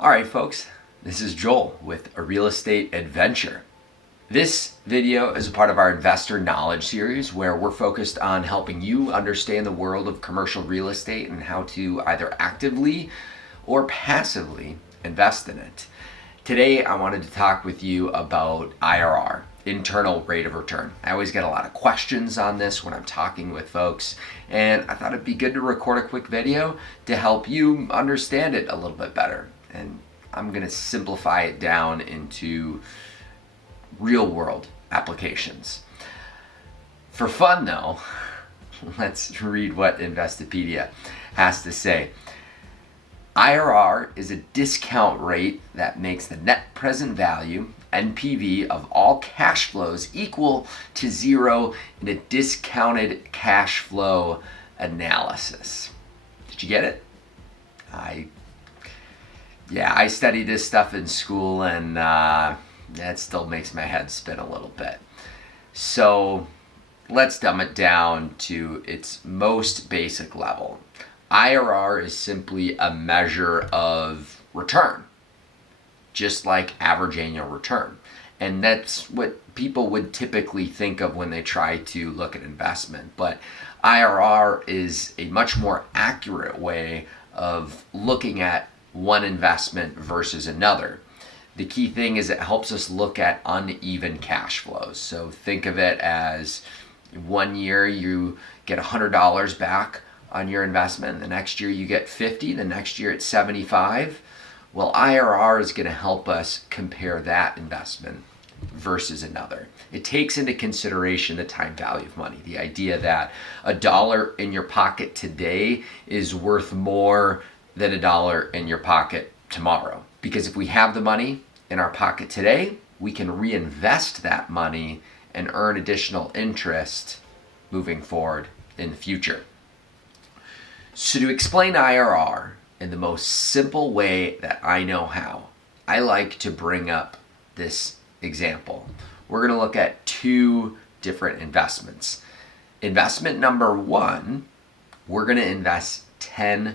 All right, folks, this is Joel with A Real Estate Adventure. This video is a part of our Investor Knowledge series where we're focused on helping you understand the world of commercial real estate and how to either actively or passively invest in it. Today, I wanted to talk with you about IRR, internal rate of return. I always get a lot of questions on this when I'm talking with folks, and I thought it'd be good to record a quick video to help you understand it a little bit better. And I'm going to simplify it down into real world applications. For fun though, let's read what Investopedia has to say. IRR is a discount rate that makes the net present value, NPV, of all cash flows equal to zero in a discounted cash flow analysis. Did you get it? I studied this stuff in school, and that still makes my head spin a little bit. So let's dumb it down to its most basic level. IRR is simply a measure of return, just like average annual return. And that's what people would typically think of when they try to look at investment. But IRR is a much more accurate way of looking at one investment versus another. The key thing is it helps us look at uneven cash flows. So think of it as 1 year you get $100 back on your investment, the next year you get 50, the next year it's 75. Well, IRR is going to help us compare that investment versus another. It takes into consideration the time value of money, the idea that $1 in your pocket today is worth more than $1 in your pocket tomorrow. Because if we have the money in our pocket today, we can reinvest that money and earn additional interest moving forward in the future. So to explain IRR in the most simple way that I know how, I like to bring up this example. We're going to look at two different investments. Investment number one, we're going to invest $10.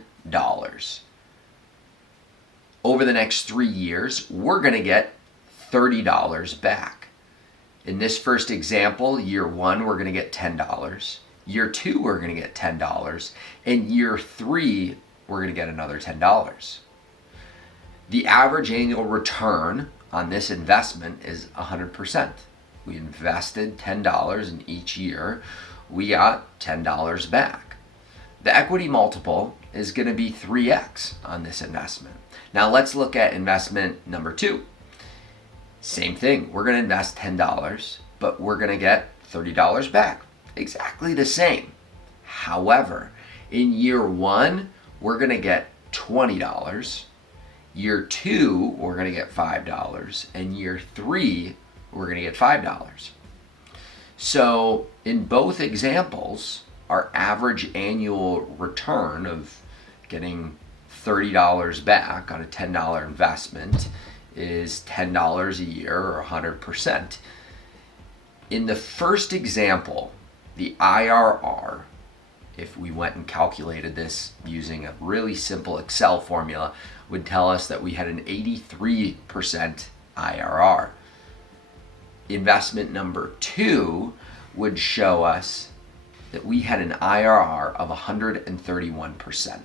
Over the next 3 years, we're going to get $30 back. In this first example, year one, we're going to get $10. Year two, we're going to get $10. And year three, we're going to get another $10. The average annual return on this investment is 100%. We invested $10 in each year. We got $10 back. The equity multiple is going to be 3x on this investment. Now let's look at investment number two. Same thing. We're going to invest $10, but we're going to get $30 back. Exactly the same. However, in year one, we're going to get $20. Year two, we're going to get $5. And year three, we're going to get $5. So in both examples, our average annual return of getting $30 back on a $10 investment is $10 a year, or 100%. In the first example, the IRR, if we went and calculated this using a really simple Excel formula, would tell us that we had an 83% IRR. Investment number two would show us that we had an IRR of 131%.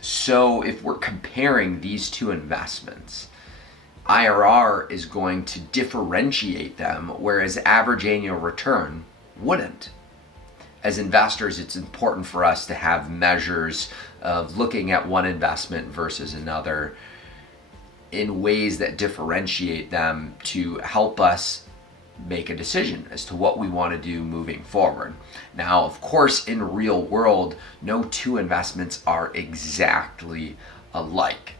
So if we're comparing these two investments, IRR is going to differentiate them, whereas average annual return wouldn't. As investors, it's important for us to have measures of looking at one investment versus another in ways that differentiate them to help us make a decision as to what we want to do moving forward. Now, of course, in real world, no two investments are exactly alike.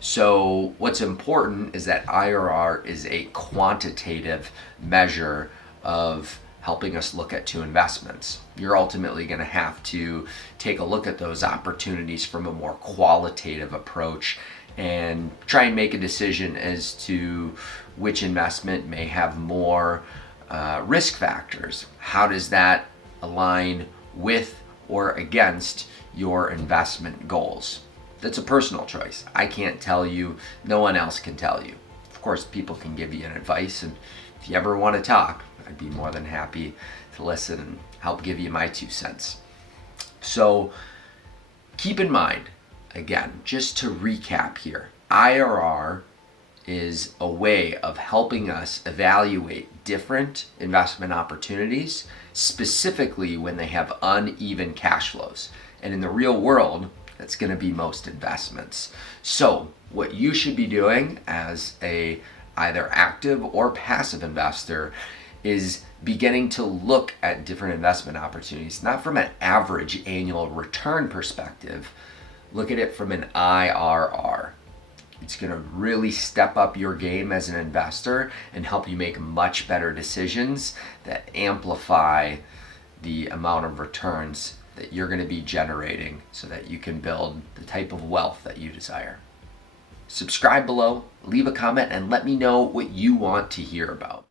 So what's important is that IRR is a quantitative measure of helping us look at two investments. You're ultimately going to have to take a look at those opportunities from a more qualitative approach and try and make a decision as to which investment may have more risk factors. How does that align with or against your investment goals? That's a personal choice. I can't tell you, no one else can tell you. Of course, people can give you an advice, and if you ever want to talk, I'd be more than happy to listen and help give you my 2 cents. So keep in mind, again, just to recap here, IRR is a way of helping us evaluate different investment opportunities, specifically when they have uneven cash flows. And in the real world, that's going to be most investments. So what you should be doing as a either active or passive investor is beginning to look at different investment opportunities, not from an average annual return perspective. Look at it from an IRR. It's going to really step up your game as an investor and help you make much better decisions that amplify the amount of returns that you're going to be generating so that you can build the type of wealth that you desire. Subscribe below, leave a comment, and let me know what you want to hear about.